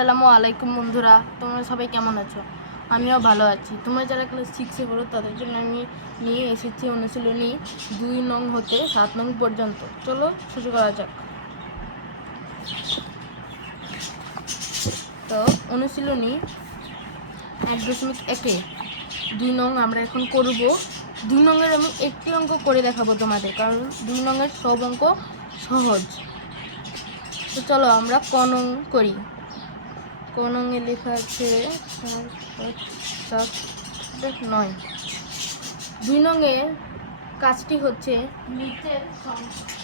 আসসালামু আলাইকুম বন্ধুরা, তোমরা সবাই কেমন আছো? আমিও ভালো আছি। তোমরা যারা ক্লাস সিক্সে পড়ো, তাদের জন্য আমি নিয়ে এসেছি অনুশীলনী দুই নং হতে সাত নং পর্যন্ত। চলো, শুরু করা যাক। তো, অনুশীলনী এক দশমিক একে। দুই নং আমরা এখন করব। দুই নংয়ের আমি একটি অঙ্ক করে দেখাবো তোমাদের, কারণ দুই নংয়ের সব অঙ্ক সহজ। তো চলো আমরা ক নং করি। কোনঙ্গে লেখা আছে? নয়। দুই নঙে কাজটি হচ্ছে নিচের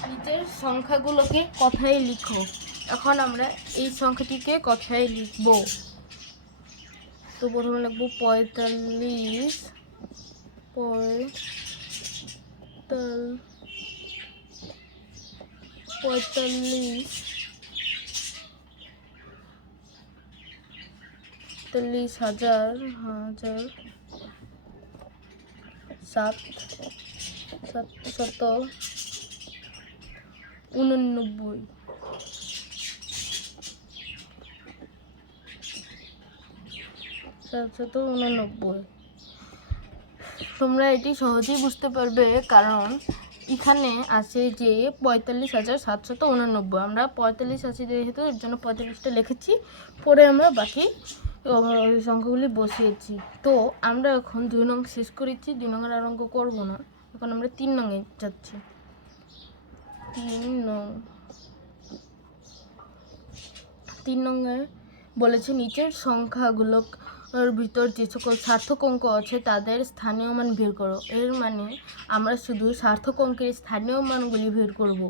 নিচের সংখ্যাগুলোকে কথায় লিখো। এখন আমরা এই সংখ্যাটিকে কথায় লিখব। তো প্রথমে লিখব পঁয়তাল্লিশ, পঁয়তাল পঁয়তাল্লিশ। তেতাল্লিশ হাজার হাজার সাত সাত শত উননব্বই। সাতশত উননব্বই। তোমরা এটি সহজেই বুঝতে পারবে, কারণ এখানে আছে যে পঁয়তাল্লিশ হাজার সাতশত উননব্বই। আমরা পঁয়তাল্লিশ আছে যেহেতু, এর জন্য পঁয়তাল্লিশটা লিখেছি। পরে আমরা বাকি সংখ্যাগুলি বসিয়েছি। তো আমরা এখন দুই নং শেষ করেছি, দুই নংয়ের আর অঙ্ক করব না। এখন আমরা তিন নংয়ে যাচ্ছি। তিন নং। তিন নংয়ে বলেছে, নিচের সংখ্যাগুলোর ভিতর যে সকল সার্থক অঙ্ক আছে, তাদের স্থানীয় মান বের করো। এর মানে আমরা শুধু সার্থক অঙ্কের স্থানীয় মানগুলি বের করব।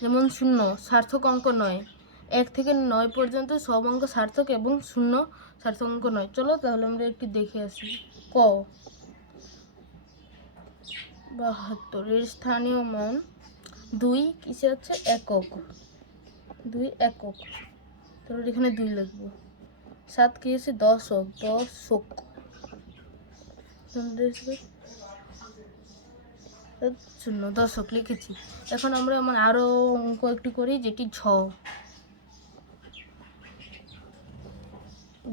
যেমন শূন্য, সার্থক অঙ্ক নয়। এক থেকে নয় পর্যন্ত সব অঙ্ক সার্থক এবং শূন্য সার্থক অঙ্ক নয়। চলো তাহলে আমরা একটু দেখে আসি। ক। বাহাত্তর। এর স্থানীয় মান দুই। কিসে হচ্ছে একক। দুই একক। তাহলে এখানে দুই লিখব। সাত কি হচ্ছে দশক। দশক। শূন্য। দশক লিখেছি। এখন আমরা আমার আরও অঙ্ক একটু করি, যেটি ঝ।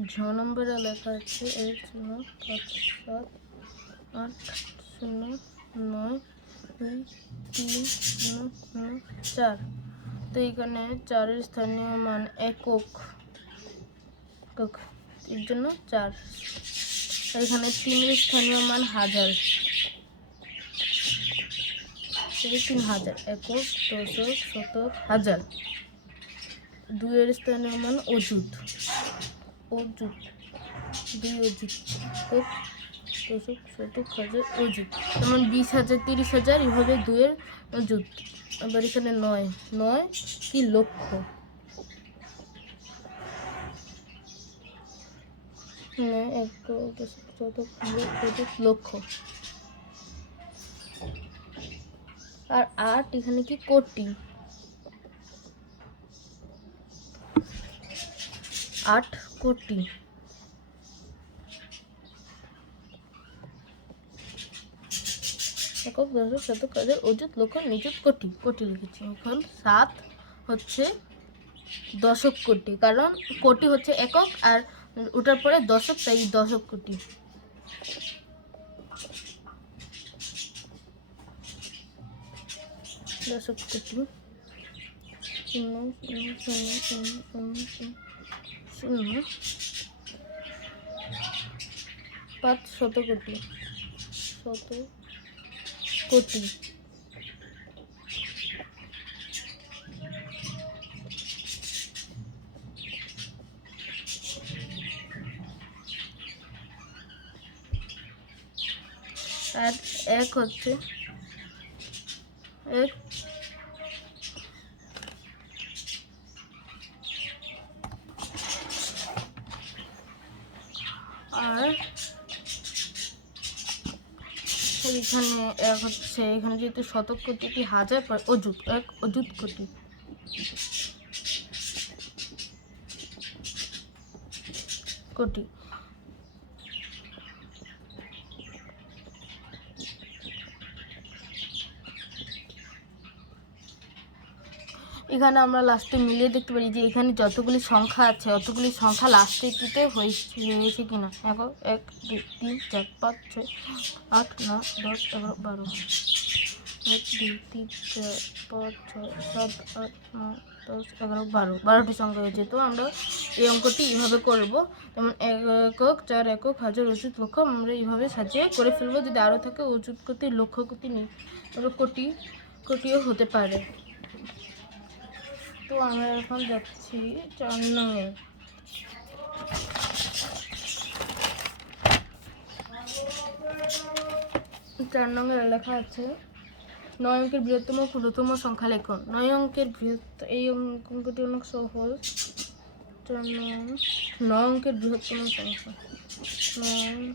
ঝ নম্বরে লেখা আছে, এক শূন্য পাঁচ সাত আট শূন্য নয় দুই তিন শূন্য শূন্য চার। তো এখানে চারের স্থানীয় মান একক একক, এর জন্য চার। এখানে তিনের স্থানীয় মান হাজার। তিন হাজার, একক, দশক, শতক, হাজার। দুইয়ের স্থানীয় মান অযুত। অযুত দুই একক দশক শতক হাজার অযুত। যেমন বিশ হাজার, তিরিশ হাজার, এভাবে দুইয়ের অযুত। আবার এখানে নয় নয় কি লক্ষ? নয়, এক দশক শতক লক্ষ। আর আট, এখানে কি কোটি? আট কোটি। একক দশক শতক হাজার অযুত লক্ষ নিযুত কোটি। কোটি লিখেছি। এখন সাত হচ্ছে দশক কোটি, কারণ কোটি হচ্ছে একক আর ওটার পরে দশক, তাই দশক কোটি। দশক কোটি। শূন্য শূন্য শূন্য শূন্য শূন্য শূন্য শূন্য পাঁচ শত কোটি শত কোটি আর এক হচ্ছে এক আর এখানে এক হচ্ছে এখানে যেহেতু শতক কোটিটি হাজার পর অযুত এক অযুত কোটি। কোটি। এখানে আমরা লাস্টে মিলিয়ে দেখতে পারি যে এখানে যতগুলি সংখ্যা আছে, অতগুলি সংখ্যা লাস্টেটিতে হয়েছে হয়েছে কিনা? দেখো এক দুই তিন, চার, পাঁচ, ছয়, আট নয় দশ, এগারো, বারো। এক, দুই, তিন, চার, পাঁচ, ছয়, সাত, আট নয় দশ, এগারো, বারো। বারোটি সংখ্যা হয়েছে। তো আমরা এই অঙ্কটি এইভাবে করব। যেমন এক, একক, চার, একক, হাজার অযুত লক্ষ, আমরা এইভাবে সাজিয়ে করে ফেলব। যদি আরও থাকে অযুত কোটি লক্ষ কোটি নেই কোটি, কোটিও হতে পারে। তো আমরা এখন যাচ্ছি নঙে চার নঙের লেখা আছে নয় অঙ্কের বৃহত্তম ক্ষুদ্রতম সংখ্যা লেখন নয় অঙ্কের বৃহৎ, এই অঙ্ক- অঙ্কটি অনেক সহজ। নয় অঙ্কের বৃহত্তম সংখ্যা। নয়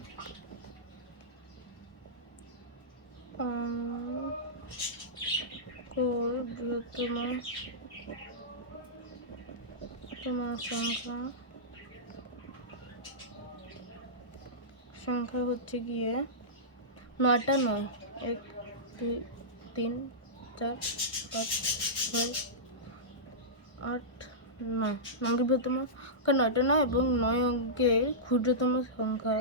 বৃহত্তম তোমার সংখ্যা সংখ্যা হচ্ছে গিয়ে নয়টা নয়। এক দুই তিন চার পাঁচ ছয় আট নয়। নঙ্কের বৃহত্তম সংখ্যা নয়টা নয় এবং নয় অঙ্কের ক্ষুদ্রতম সংখ্যা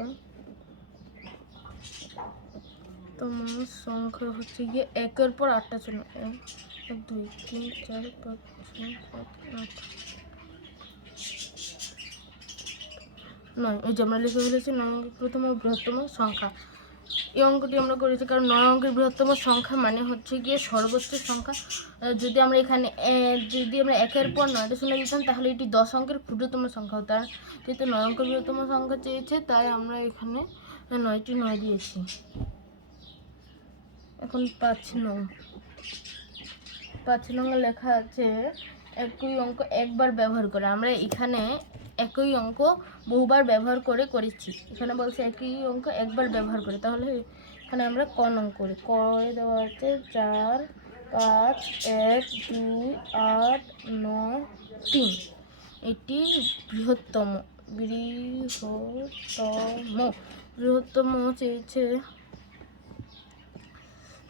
তোমার সংখ্যা হচ্ছে গিয়ে একের পর আটটা ছিল এক, দুই তিন চার পাঁচ ছয় সাত আট নয় ওই যে আমরা লিখে ফেলেছি নয় অঙ্কের প্রথম বৃহত্তম সংখ্যা। এই অঙ্কটি আমরা করেছি কারণ নয় অঙ্কের বৃহত্তম সংখ্যা মানে হচ্ছে গিয়ে সর্বোচ্চ সংখ্যা। যদি আমরা এখানে যদি আমরা একের পর নয়টা শুনে দিতাম, তাহলে এটি দশ অঙ্কের ক্ষুদ্রতম সংখ্যা হতো। আর যেহেতু নয় অঙ্কের বৃহত্তম সংখ্যা চেয়েছে, তাই আমরা এখানে নয়টি নয় দিয়েছি। এখন পাঁচ নং। পাঁচ নং লেখা আছে একই অঙ্ক একবার ব্যবহার করে। আমরা এখানে একই অঙ্ক বহুবার ব্যবহার করে করেছি। এখানে বলছে একই অঙ্ক একবার ব্যবহার করে। তাহলে এখানে আমরা ক নং করি? করে দেওয়া আছে চার, পাঁচ, এক, দুই, আট, নয়, তিন। এটি বৃহত্তম বৃহত্তম। বৃহত্তম চেয়েছে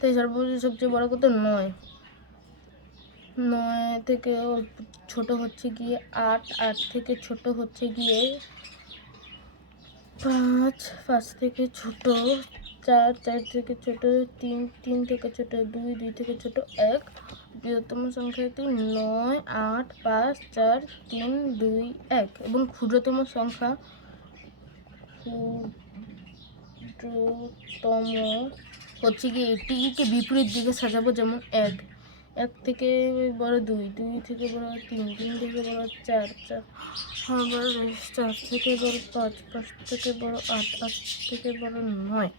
তাই সর্বোচ্চ সবচেয়ে বড় কত? নয়। নয় থেকে ছোট হচ্ছে গিয়ে আট আট থেকে ছোট হচ্ছে গিয়ে পাঁচ পাঁচ থেকে ছোট চার চার থেকে ছোট তিন তিন থেকে ছোট দুই দুই থেকে ছোট এক, বৃহত্তম সংখ্যা সংখ্যাটি নয়, আট, পাঁচ, চার, তিন, দুই, এক এবং ক্ষুদ্রতম সংখ্যা ক্ষুদ্রতম হচ্ছে গিয়ে এটিকে বিপরীত দিকে সাজাবো যেমন এক। এক থেকে বড় দুই দুই থেকে বড় তিন তিন থেকে বড় চার চার আবার চার থেকে বড় পাঁচ পাঁচ থেকে বড় আট আট থেকে বড় নয়।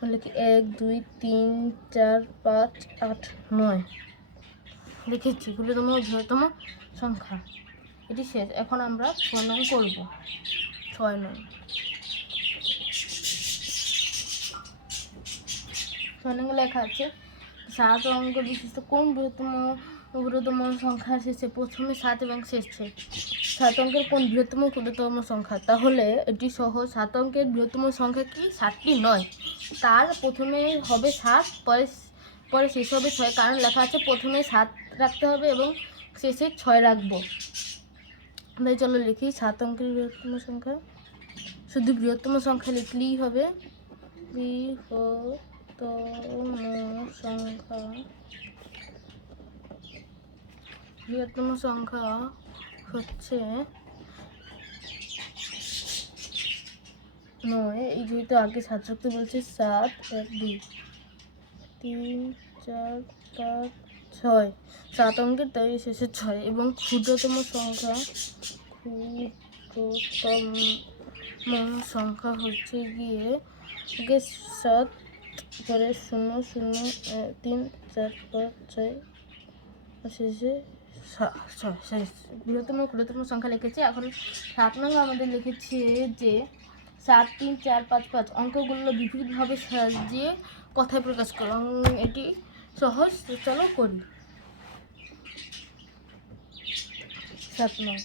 তাহলে কি এক, দুই, তিন, চার, পাঁচ, আট, নয়? ক্ষুদ্রতম ও বৃহত্তম সংখ্যা। এটি শেষ। এখন আমরা ছয় নং করব। ছয় নং। ছয় নং লেখা আছে সাত অঙ্ক বিশিষ্ট কোন বৃহত্তম বৃহত্তম সংখ্যা এসেছে প্রথমে সাত এবং শেষে? সাত অঙ্কের কোন বৃহত্তম, ক্ষুদ্রতম সংখ্যা? তাহলে এটি সহ সাত অঙ্কের বৃহত্তম সংখ্যা কি? সাতটি নয়। তার প্রথমে হবে সাত, পরে পরে শেষ হবে ছয়। কারণ লেখা আছে প্রথমে সাত রাখতে হবে এবং শেষে ছয় রাখব। তাই চলো লিখি। সাত অঙ্কের বৃহত্তম সংখ্যা। শুধু বৃহত্তম সংখ্যা লিখলেই হবে। বৃহত্তম সংখ্যা বৃহত্তম সংখ্যা হচ্ছে নয়। এই যেহেতু আগে রাখতে বলছে, সাত, এক, দুই। তিন, চার, পাঁচ, ছয়। সাত অঙ্কের তাই শেষে ছয় এবং ক্ষুদ্রতম সংখ্যা ক্ষুদ্রতম সংখ্যা হচ্ছে গিয়ে সাত পরে শূন্য শূন্য তিন চার পাঁচ ছয় শেষে বৃহত্তম ক্ষুদ্রতম সংখ্যা লিখেছি এখন সাত নং আমাদের লিখেছে যে সাত তিন চার পাঁচ পাঁচ অঙ্কগুলো বিপরীতভাবে সাজিয়ে কথায় প্রকাশ করো। এটি সহজ চলো করি। সাত নং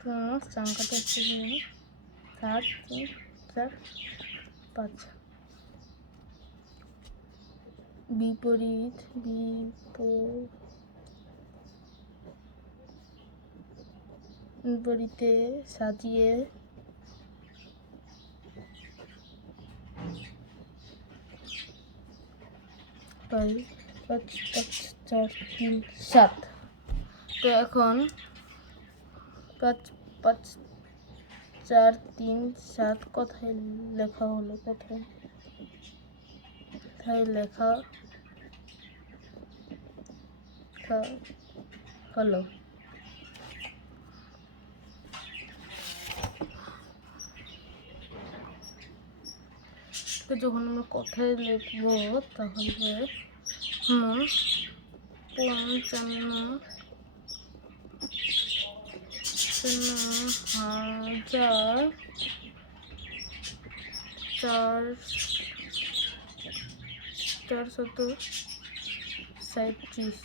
তো সংখ্যাটা হচ্ছে সাত তিন, চার, পাঁচ। বিপরীত বিপ বিপরীতে সাজিয়ে পাই পাঁচ পাঁচ, চার, তিন, সাত। তো এখন পাঁচ পাঁচ, চার, তিন, সাত, কোথায় লেখা হলো, কোথায়? কোথায় লেখা হলো? যখন আমরা কথায় লিখব পঞ্চান্ন পঞ্চান্ন হাজার চার চারশত সাঁত্রিশ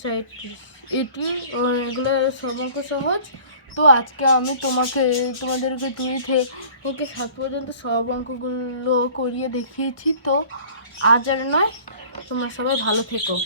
সাঁত্রিশ এটি এগুলো অঙ্ক সহজ। তো আজকে আমি তোমাকে তোমাদেরকে দুই থেকে সাত পর্যন্ত সব অঙ্কগুলো করিয়ে দেখিয়েছি, তো আজ আর নয়। তোমরা সবাই ভালো থেকো।